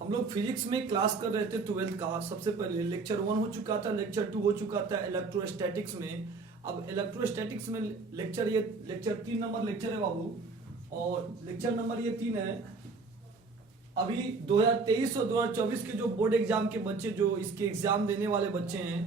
हम लोग फिजिक्स में क्लास कर रहे थे 12th का। सबसे पहले लेक्चर 1 हो चुका था, लेक्चर 2 हो चुका था इलेक्ट्रोस्टैटिक्स में। अब इलेक्ट्रोस्टैटिक्स में लेक्चर 3 नंबर लेक्चर है बाबू, और लेक्चर नंबर ये 3 है। अभी 2023 और 2024 के जो बोर्ड एग्जाम के बच्चे, जो इसके एग्जाम देने वाले बच्चे हैं,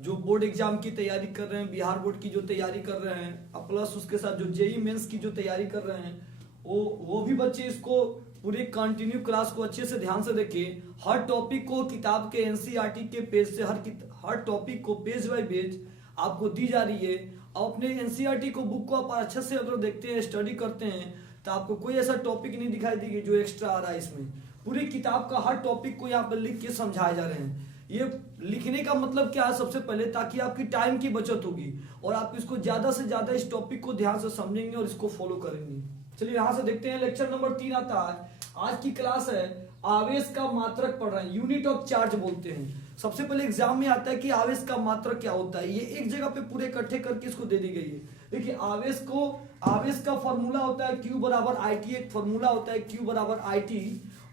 जो बोर्ड एग्जाम की तैयारी कर रहे हैं, बिहार बोर्ड की जो तैयारी कर रहे हैं, प्लस उसके साथ जो जेई मेंस की जो तैयारी कर रहे हैं, वो भी बच्चे इसको पूरे कंटिन्यू क्लास को अच्छे से ध्यान से देखें। हर टॉपिक को किताब के एनसीईआरटी के पेज से हर टॉपिक को पेज बाय पेज आपको दी जा रही है। और अपने एनसीईआरटी को बुक को आप अच्छे से अगर देखते हैं, स्टडी करते हैं, तो आपको कोई ऐसा टॉपिक नहीं दिखाई देगी जो एक्स्ट्रा आ रहा है। इसमें पूरी किताब का हर टॉपिक को यहाँ पर लिख के समझाए जा रहे हैं। ये लिखने का मतलब क्या है? सबसे पहले ताकि आपकी टाइम की बचत होगी और आप इसको ज्यादा से ज्यादा इस टॉपिक को ध्यान से समझेंगे और इसको फॉलो करेंगे। चलिए यहां से देखते हैं। लेक्चर नंबर 3 आता है। आज की क्लास है आवेश का मात्रक पढ़ रहे हैं, यूनिट ऑफ चार्ज बोलते हैं। सबसे पहले एग्जाम में आता है कि आवेश का मात्रक क्या होता है। ये एक जगह पे पूरे इकट्ठे करके इसको दे दी गई है। देखिए आवेश का फॉर्मूला होता है Q बराबर IT। एक फॉर्मूला होता है Q बराबर IT,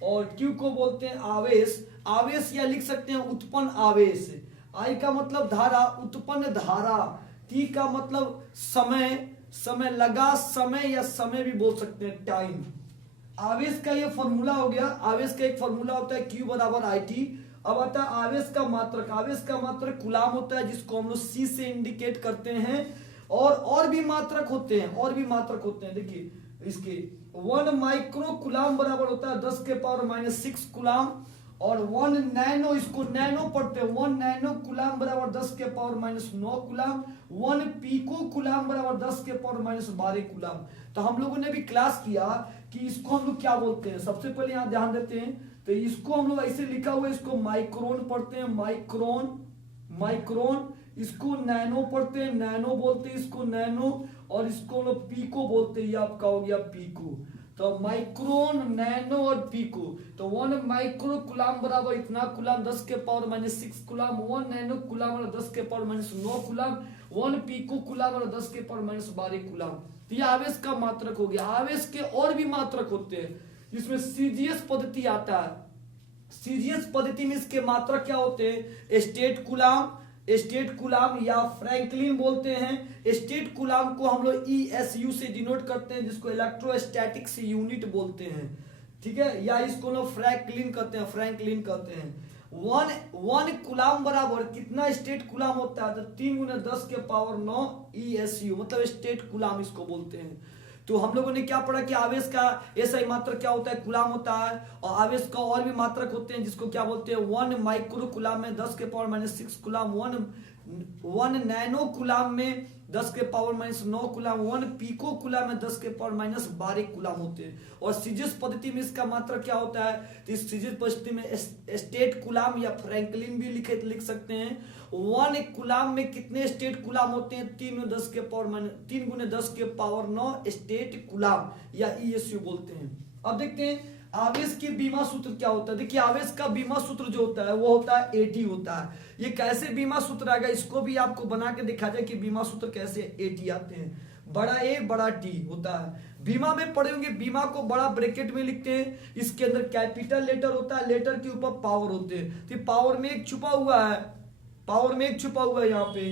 और Q को बोलते हैं आवेश या लिख सकते हैं उत्पन्न आवेश। I का मतलब धारा, उत्पन्न धारा। T का मतलब समय लगा समय, या समय भी बोल सकते हैं टाइम। आवेश का ये फॉर्मूला हो गया। आवेश का एक फॉर्मूला होता है Q बराबर IT। अब आता है आवेश का मात्रक। आवेश का मात्रक कूलाम होता है, जिसको हम लोग C से इंडिकेट करते हैं। और भी मात्रक होते हैं, देखिए इसके 1 माइक्रो कूलाम बराबर होता है 10 के पावर -6 कूलाम, और 1 नैनो, इसको नैनो पढ़ते हैं, 1 नैनो कूलाम बराबर 10 के पावर -9 कूलाम, 1 पीको कूलाम बराबर 10 के पावर -12 कूलाम। तो हम लोगों ने भी क्लास किया कि इसको हम लोग क्या बोलते हैं। सबसे पहले यहाँ ध्यान देते हैं, तो इसको हम लोग ऐसे लिखा हुआ है, इसको माइक्रोन पढ़ते हैं, माइक्रोन। इसको नैनो पढ़ते हैं, नैनो बोलते हैं इसको नैनो, और इसको हम लोग पीको बोलते हैं। ये आपका हो गया पीको। तो माइक्रोन, नैनो और पीको। तो 1 माइक्रो कूलाम बराबर इतना कूलाम 10 के पावर -6 कूलाम, 1 नैनो कूलाम बराबर 10 के पावर -9 कूलाम, 1 पीको कूलाम बराबर 10 के पावर -12 कूलाम। तो ये आवेश का मात्रक हो गया। आवेश के और भी मात्रक होते हैं, जिसमें सीजीएस पद्धति आता है। सीजीएस पद्धति में इसके मात्रक क्या होते हैं? स्टेट कूलाम या फ्रैंकलिन बोलते हैं। स्टेट कूलाम को हम लोग ESU से डिनोट करते हैं, जिसको इलेक्ट्रोस्टैटिक्स यूनिट बोलते हैं, ठीक है। या इसको लोग फ्रैंकलिन कहते हैं। 1 कूलाम बराबर कितना स्टेट कूलाम होता है? तो 3 × 10 के पावर 9 ESU, मतलब स्टेट कूलाम इसको बोलते हैं। तो हम लोगों ने क्या पढ़ा कि आवेश का ऐसा मात्रक क्या होता है? कूलाम होता है। और आवेश का और भी मात्रक होते हैं, जिसको क्या बोलते हैं? 1 माइक्रो कूलाम में 10 के पावर -6 कूलाम, 1 नैनो कूलाम में 10 के पावर -9 कूलाम, 1 पीको कूलाम में 10 के पावर -12 कूलाम होते हैं। और सीजीएस पद्धति में इसका मात्रक क्या होता है? तो इस सीजीएस पद्धति में स्टेट कूलाम या फ्रैंकलिन भी लिख सकते हैं। 1 कूलाम में कितने स्टेट कूलाम होते हैं? 3 × 10 के पावर 9 स्टेट कूलाम, या ESU बोलते हैं। अब देखते हैं आवेश के बीमा सूत्र क्या होता है। देखिए आवेश का बीमा सूत्र जो होता है वो होता है AT होता है। ये कैसे बीमा सूत्र आएगा, इसको भी आपको बना के दिखा जाए कि बीमा सूत्र कैसे AT आते हैं। बड़ा A बड़ा T होता है। बीमा में पढ़े होंगे, बीमा को बड़ा ब्रैकेट में लिखते हैं। इसके अंदर कैपिटल लेटर होता है, लेटर के ऊपर पावर होते हैं। तो पावर में एक छुपा हुआ है यहाँ पे।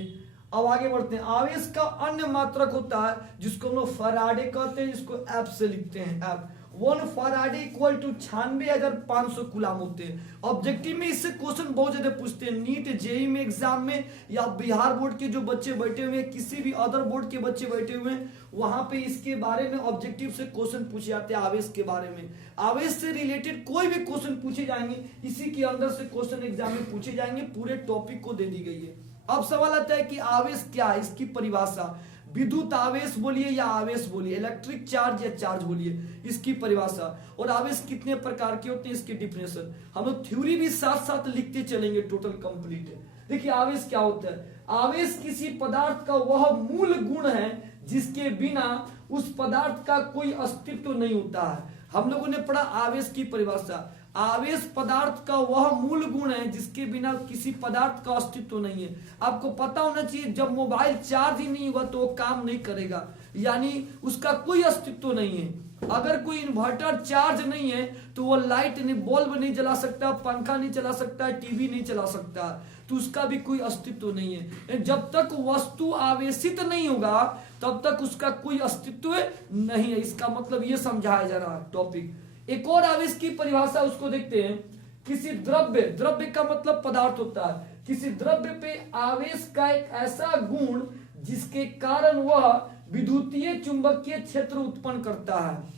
अब आगे बढ़ते हैं। आवेश का अन्य मात्रक होता है, जिसको हम लोग फैराडे कहते हैं, जिसको F से लिखते हैं। F 1 Faraday equal to 96,500 coulomb होते हैं। ऑब्जेक्टिव में इससे क्वेश्चन बहुत ज्यादा पूछते हैं। नीट, जेई में एग्जाम में, या बिहार बोर्ड के जो बच्चे बैठे हुए हैं, किसी भी अदर बोर्ड के बच्चे बैठे हुए हैं, वहां पे इसके बारे में ऑब्जेक्टिव से क्वेश्चन पूछे जाते हैं। आवेश के बारे में, आवेश से रिलेटेड कोई भी क्वेश्चन पूछे जाएंगे, इसी के अंदर से क्वेश्चन एग्जाम में पूछे जाएंगे। पूरे टॉपिक को दे दी गई है। अब सवाल आता है कि आवेश क्या है, इसकी परिभाषा। विद्युत आवेश बोलिए या आवेश बोलिए, इलेक्ट्रिक चार्ज या चार्ज बोलिए, इसकी परिभाषा। और आवेश कितने प्रकार के होते हैं, इसकी डिफिनेशन। हम लोग थ्योरी भी साथ साथ लिखते चलेंगे, टोटल कंप्लीट है। देखिए आवेश क्या होता है। आवेश किसी पदार्थ का वह मूल गुण है जिसके बिना उस पदार्थ का कोई अस्तित्व नहीं होता है। हम लोगों ने पढ़ा आवेश की परिभाषा। आवेश पदार्थ का वह मूल गुण है जिसके बिना किसी पदार्थ का अस्तित्व नहीं है। आपको पता होना चाहिए, जब मोबाइल चार्ज ही नहीं होगा तो वो काम नहीं करेगा, यानी उसका कोई अस्तित्व नहीं है। अगर कोई इन्वर्टर चार्ज नहीं है तो वो लाइट नहीं, बल्ब नहीं जला सकता, पंखा नहीं चला सकता, टीवी नहीं चला सकता, तो उसका भी कोई अस्तित्व नहीं है। जब तक वस्तु आवेशित नहीं होगा तब तक उसका कोई अस्तित्व नहीं है। इसका मतलब ये समझाया जा रहा है टॉपिक। एक और आवेश की परिभाषा उसको देखते हैं। किसी द्रव्य, द्रव्य का मतलब पदार्थ होता है, किसी द्रव्य पे आवेश का एक ऐसा गुण जिसके कारण वह विद्युतीय चुंबकीय क्षेत्र उत्पन्न करता है।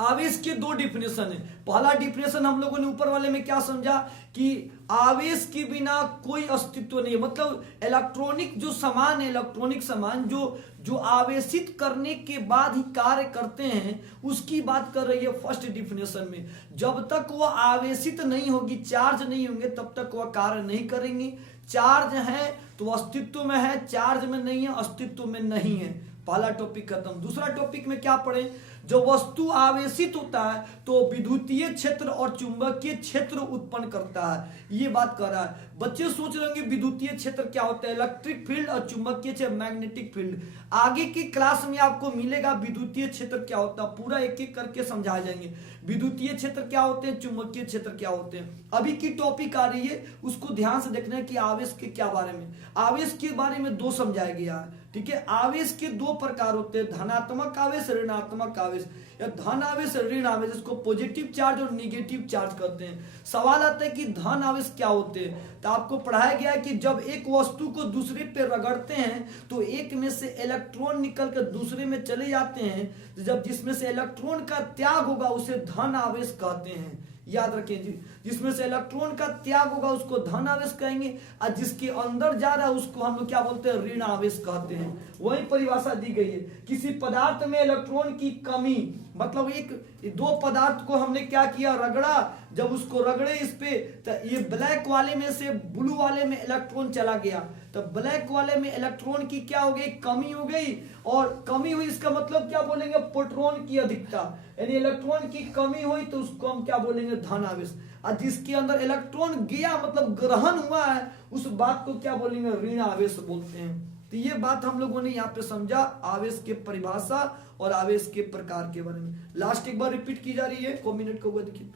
आवेश के दो डिफिनेशन है। पहला डिफिनेशन हम लोगों ने ऊपर वाले में क्या समझा कि आवेश के बिना कोई अस्तित्व नहीं है, मतलब इलेक्ट्रॉनिक जो सामान है, इलेक्ट्रॉनिक सामान जो आवेशित करने के बाद ही कार्य करते हैं, उसकी बात कर रही है फर्स्ट डिफिनेशन में। जब तक वह आवेशित नहीं होगी, चार्ज नहीं होंगे, तब तक वह कार्य नहीं करेंगे। चार्ज है तो अस्तित्व में है, चार्ज में नहीं है अस्तित्व में नहीं है। पहला टॉपिक खत्म। दूसरा टॉपिक में क्या पढ़े, जो वस्तु आवेशित होता है तो विद्युतीय क्षेत्र और चुंबकीय क्षेत्र उत्पन्न करता है, ये बात कर रहा है। बच्चे सोच रहे होंगे विद्युतीय क्षेत्र क्या होता है, इलेक्ट्रिक फील्ड, और चुंबकीय क्षेत्र मैग्नेटिक फील्ड। आगे की क्लास में आपको मिलेगा विद्युतीय क्षेत्र क्या होता है, पूरा एक एक करके समझा जाएंगे। विद्युतीय क्षेत्र क्या होते हैं, चुंबकीय क्षेत्र क्या होते हैं। अभी की टॉपिक आ रही है, उसको ध्यान से देखना है कि आवेश के क्या बारे में। आवेश के बारे में दो समझाया गया है, ठीक है। आवेश के दो प्रकार होते हैं, धनात्मक आवेश, ऋणात्मक आवेश, या धन आवेश, ऋण आवेश, इसको पॉजिटिव चार्ज और निगेटिव चार्ज कहते हैं। सवाल आता है कि धन आवेश क्या होते हैं, तो आपको पढ़ाया गया है कि जब एक वस्तु को दूसरे पे रगड़ते हैं तो एक में से इलेक्ट्रॉन निकल कर दूसरे में चले जाते हैं, तो जब जिसमें से इलेक्ट्रॉन का त्याग होगा उसे धन आवेश कहते हैं। याद रखें जी, जिसमें से इलेक्ट्रॉन का त्याग होगा उसको धन आवेश कहेंगे, और जिसके अंदर जा रहा है उसको हम लोग क्या बोलते हैं, ऋण आवेश कहते हैं। वही परिभाषा दी गई है। किसी पदार्थ में इलेक्ट्रॉन की कमी, मतलब दो पदार्थ को हमने क्या किया, रगड़ा, जब उसको रगड़े इस पे, तो ये ब्लैक वाले में से ब्लू वाले में इलेक्ट्रॉन चला गया, तो ब्लैक वाले में इलेक्ट्रॉन की क्या हो गई, कमी हो गई, और कमी हुई इसका मतलब क्या बोलेंगे, प्रोटॉन की अधिकता, यानी इलेक्ट्रॉन की कमी हुई तो उसको हम क्या बोलेंगे, धन आवेश। और जिसके अंदर इलेक्ट्रॉन गया मतलब ग्रहण हुआ है, उस बात को क्या बोलेंगे, ऋण आवेश बोलते हैं। तो ये बात हम लोगों ने यहाँ पे समझा आवेश के परिभाषा और आवेश के प्रकार के बारे में। लास्ट एक बार रिपीट की जा रही है, को मिनट को देखिए,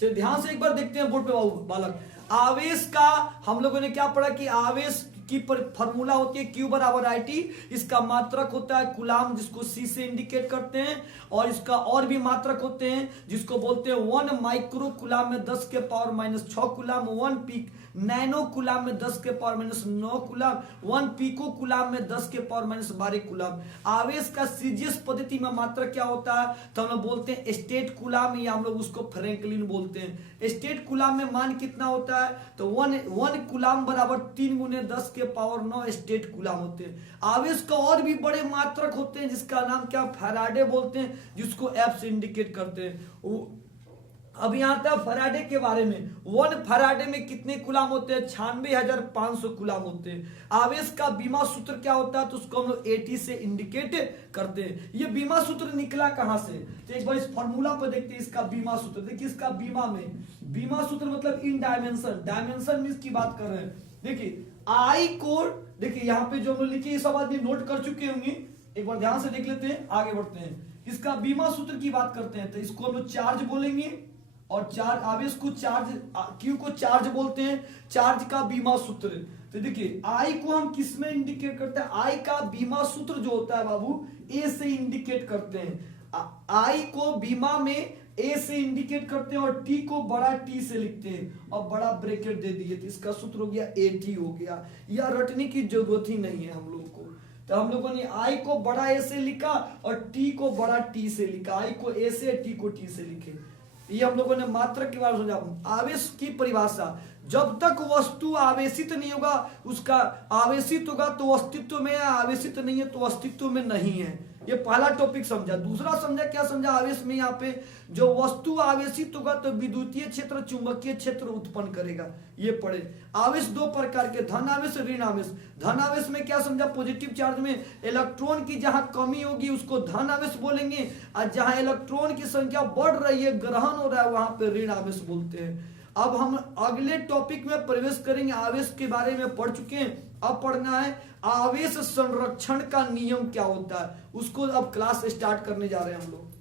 चलिए ध्यान से एक बार देखते हैं बोर्ड पे बालक। आवेश का हम लोगों ने क्या पढ़ा कि आवेश की फॉर्मूला होती है Q बराबर I T। इसका मात्रक होता है कूलाम, जिसको C से इंडिकेट करते हैं, और इसका और भी मात्रक होते हैं जिसको बोलते हैं 1 माइक्रो कूलाम में 10 के पावर माइनस 6 कूलाम, 1 पीक नैनो कूलाम में 10 के power minus 9 coulomb, 1 pico coulomb में 10 के पावर माइनस 12 कूलाम। आवेश का सीजीएस पद्धति में मात्रक क्या होता है, तो हम लोग बोलते हैं स्टेट कूलाम, या हम लोग उसको फ्रैंकलिन बोलते हैं। स्टेट कूलाम में मान कितना होता है, तो 1 कूलाम बराबर 3 गुने 10 के पावर 9 स्टेट कूलाम होते हैं। आवेश का और भी बड़े मात्रक होते हैं जिसका नाम क्या, फैराडे बोलते हैं, जिसको F से इंडिकेट करते हैं। अब यहाँ आता है फैराडे के बारे में। 1 फैराडे में कितने कूलाम होते हैं, 96,500 कूलाम होते हैं। आवेश का बीमा सूत्र क्या होता है, तो उसको हम लोग AT से इंडिकेट करते हैं। ये बीमा सूत्र निकला कहां से, तो एक बार इस फॉर्मूला पर देखते हैं इसका बीमा सूत्र। देखिए इसका बीमा सूत्र मतलब इन डायमेंशन, डायमेंशन मींस की बात कर रहे हैं। देखिए आई को, देखिए यहाँ पे जो हम लिखे ये सब आदमी नोट कर चुके होंगे, एक बार ध्यान से देख लेते हैं, आगे बढ़ते हैं। इसका बीमा सूत्र की बात करते हैं, तो इसको हम लोग चार्ज बोलेंगे, और चार्ज आवेश को चार्ज, Q को चार्ज बोलते हैं, चार्ज का बीमा सूत्र। तो देखिए I को हम किस में इंडिकेट करते हैं, I का बीमा सूत्र जो होता है बाबू A से इंडिकेट करते हैं। I को बीमा में A से इंडिकेट करते हैं और T को बड़ा T से लिखते हैं, और बड़ा ब्रैकेट दे दिए, तो इसका सूत्र हो गया AT हो गया। या रटने की जरूरत ही नहीं है हम लोगों को। तो हम लोगों ने I को बड़ा A से लिखा और T को बड़ा T से लिखा, I को A से T को T से लिखे। ये हम लोगों ने मात्रक के बारे में समझा। आवेश की परिभाषा, जब तक वस्तु आवेशित नहीं होगा, उसका आवेशित होगा तो अस्तित्व में है, आवेशित नहीं है तो अस्तित्व में नहीं है। ये पहला टॉपिक समझा। दूसरा समझा, क्या समझा आवेश में, यहाँ पे जो वस्तु आवेशित होगा तो विद्युतीय क्षेत्र चुंबकीय क्षेत्र उत्पन्न करेगा, ये पढ़े। आवेश दो प्रकार के, धन आवेश, ऋण आवेश। धन आवेश में क्या समझा, पॉजिटिव चार्ज में इलेक्ट्रॉन की जहां कमी होगी उसको धन आवेश बोलेंगे, और जहां इलेक्ट्रॉन की संख्या बढ़ रही है, ग्रहण हो रहा है, वहां पे ऋण आवेश बोलते हैं। अब हम अगले टॉपिक में प्रवेश करेंगे। आवेश के बारे में पढ़ चुके हैं, अब पढ़ना है आवेश संरक्षण का नियम क्या होता है, उसको अब क्लास स्टार्ट करने जा रहे हैं हम लोग।